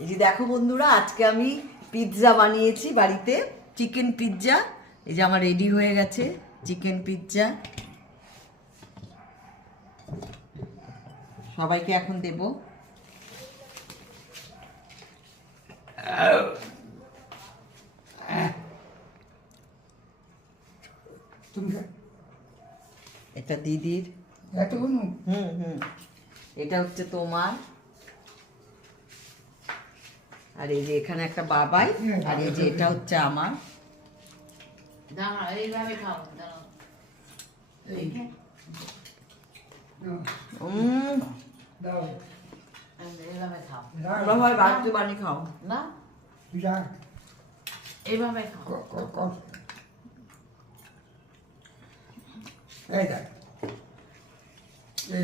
এই যে দেখো বন্ধুরা, আজকে আমি পিৎজা বানিয়েছি বাড়িতে, চিকেন পিৎজা। এই যে আমার রেডি হয়ে গেছে চিকেন পিৎজা। সবাইকে এখন দেব। এটা দিদির। এটা হচ্ছে তোমার। আর এই যে এখানে একটা বাবাই, আর এই যে এটা হচ্ছে আমার। এইভাবে খাও। এইভাবে খাও বাবা বাড়িতে বানিয়ে খাও না, এইভাবে খাও। এই দেখ, এই